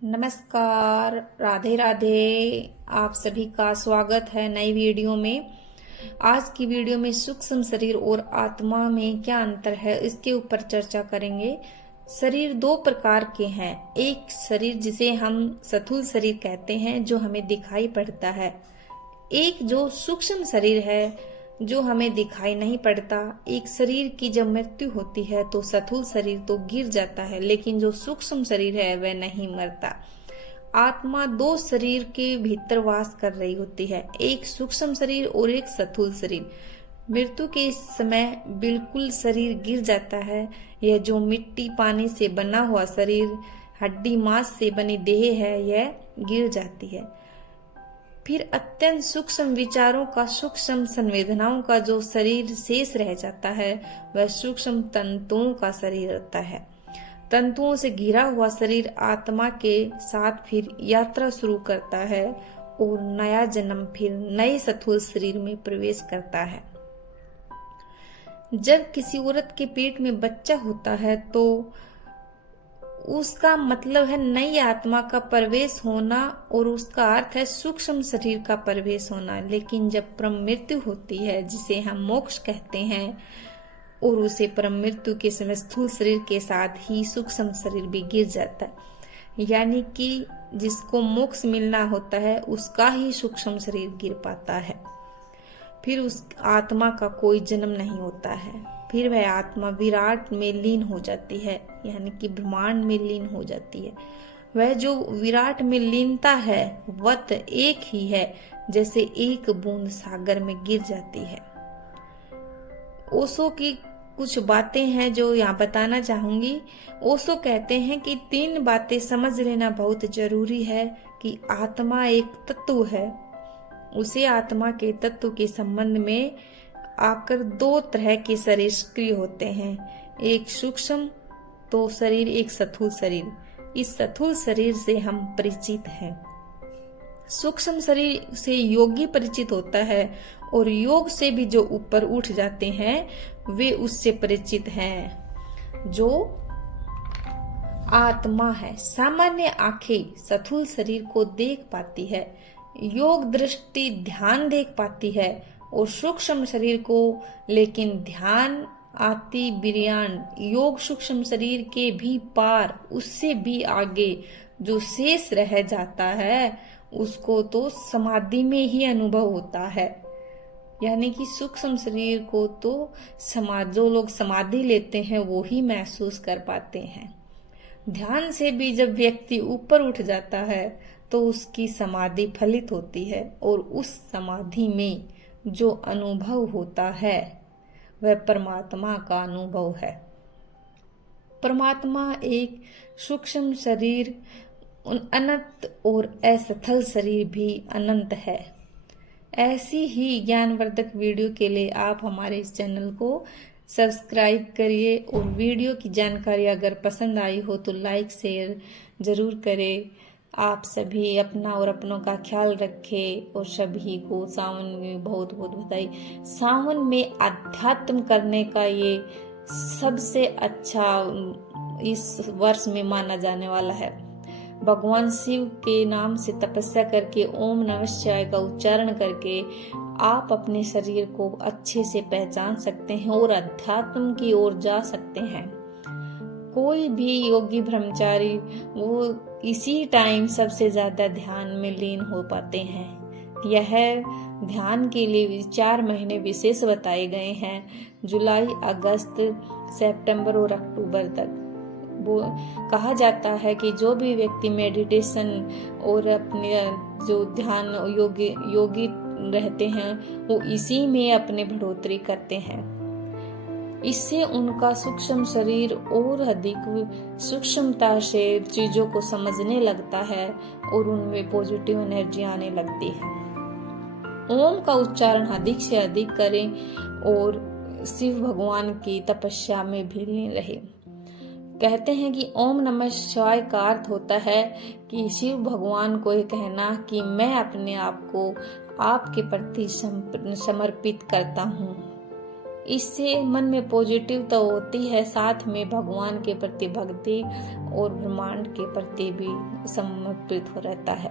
नमस्कार, राधे राधे। आप सभी का स्वागत है नई वीडियो में। आज की वीडियो में सूक्ष्म शरीर और आत्मा में क्या अंतर है इसके ऊपर चर्चा करेंगे। शरीर दो प्रकार के हैं। एक शरीर जिसे हम स्थूल शरीर कहते हैं जो हमें दिखाई पड़ता है। एक जो सूक्ष्म शरीर है जो हमें दिखाई नहीं पड़ता। एक शरीर की जब मृत्यु होती है तो स्थूल शरीर तो गिर जाता है, लेकिन जो सूक्ष्म शरीर है वह नहीं मरता। आत्मा दो शरीर के भीतर वास कर रही होती है, एक सूक्ष्म शरीर और एक स्थूल शरीर। मृत्यु के समय बिल्कुल शरीर गिर जाता है। यह जो मिट्टी पानी से बना हुआ शरीर, हड्डी मांस से बनी देह है, यह गिर जाती है। फिर अत्यंत सूक्ष्म विचारों का, सूक्ष्म संवेदनाओं का जो शरीर शेष रह जाता है वह सूक्ष्म तंतुओं का शरीर होता है। तंतुओं से घिरा हुआ शरीर आत्मा के साथ फिर यात्रा शुरू करता है और नया जन्म फिर नए स्थूल शरीर में प्रवेश करता है। जब किसी औरत के पेट में बच्चा होता है तो उसका मतलब है नई आत्मा का प्रवेश होना और उसका अर्थ है सूक्ष्म शरीर का प्रवेश होना। लेकिन जब परम मृत्यु होती है जिसे हम मोक्ष कहते हैं और उसे परम मृत्यु के समय स्थूल शरीर के साथ ही सूक्ष्म शरीर भी गिर जाता है। यानी कि जिसको मोक्ष मिलना होता है उसका ही सूक्ष्म शरीर गिर पाता है। फिर उस आत्मा का कोई जन्म नहीं होता है। फिर वह आत्मा विराट में लीन हो जाती है, यानी कि ब्रह्मांड में लीन हो जाती है। वह जो विराट में लीनता है वह एक ही है जैसे एक बूंद सागर में गिर जाती है। ओशो की कुछ बातें हैं जो यहाँ बताना चाहूंगी। ओशो कहते हैं कि 3 बातें समझ लेना बहुत जरूरी है कि आत्मा एक तत्व है। उसे आत्मा के तत्व के संबंध में आकर 2 तरह के शरीर सक्रिय होते हैं, एक सूक्ष्म तो शरीर, एक स्थूल शरीर। इस स्थूल शरीर से हम परिचित हैं। सूक्ष्म शरीर से योगी परिचित होता है और योग से भी जो ऊपर उठ जाते हैं वे उससे परिचित हैं। जो आत्मा है, सामान्य आंखें स्थूल शरीर को देख पाती है, योग दृष्टि ध्यान देख पाती है और सूक्ष्म शरीर को, लेकिन ध्यान आती बिरयान योग सूक्ष्म शरीर के भी पार, उससे भी आगे जो शेष रह जाता है उसको तो समाधि में ही अनुभव होता है। यानी कि सूक्ष्म शरीर को तो जो लोग समाधि लेते हैं वो ही महसूस कर पाते हैं। ध्यान से भी जब व्यक्ति ऊपर उठ जाता है तो उसकी समाधि फलित होती है और उस समाधि में जो अनुभव होता है वह परमात्मा का अनुभव है। परमात्मा एक सूक्ष्म शरीर अनंत और अस्थूल शरीर भी अनंत है। ऐसी ही ज्ञानवर्धक वीडियो के लिए आप हमारे इस चैनल को सब्सक्राइब करिए और वीडियो की जानकारी अगर पसंद आई हो तो लाइक शेयर जरूर करें। आप सभी अपना और अपनों का ख्याल रखें और सभी को सावन में बहुत बहुत बधाई। सावन में अध्यात्म करने का ये सबसे अच्छा इस वर्ष में माना जाने वाला है। भगवान शिव के नाम से तपस्या करके ओम नमः शिवाय का उच्चारण करके आप अपने शरीर को अच्छे से पहचान सकते हैं और अध्यात्म की ओर जा सकते हैं। कोई भी योगी ब्रह्मचारी वो इसी टाइम सबसे ज्यादा ध्यान में लीन हो पाते हैं। यह ध्यान के लिए 4 महीने विशेष बताए गए हैं, जुलाई, अगस्त, सितंबर और अक्टूबर तक। वो कहा जाता है कि जो भी व्यक्ति मेडिटेशन और अपने जो ध्यान योगी रहते हैं वो इसी में अपने बढ़ोतरी करते हैं। इससे उनका सूक्ष्म शरीर और अधिक सूक्ष्मता से चीजों को समझने लगता है और उनमें पॉजिटिव एनर्जी आने लगती है। ओम का उच्चारण अधिक से अधिक करें और शिव भगवान की तपस्या में भी लीन रहे। कहते हैं कि ओम नमः शिवाय का अर्थ होता है कि शिव भगवान को ये कहना कि मैं अपने आप को आपके प्रति समर्पित करता हूँ। इससे मन में पॉजिटिवता होती है, साथ में भगवान के प्रति भक्ति और ब्रह्मांड के प्रति भी समर्पित हो रहता है।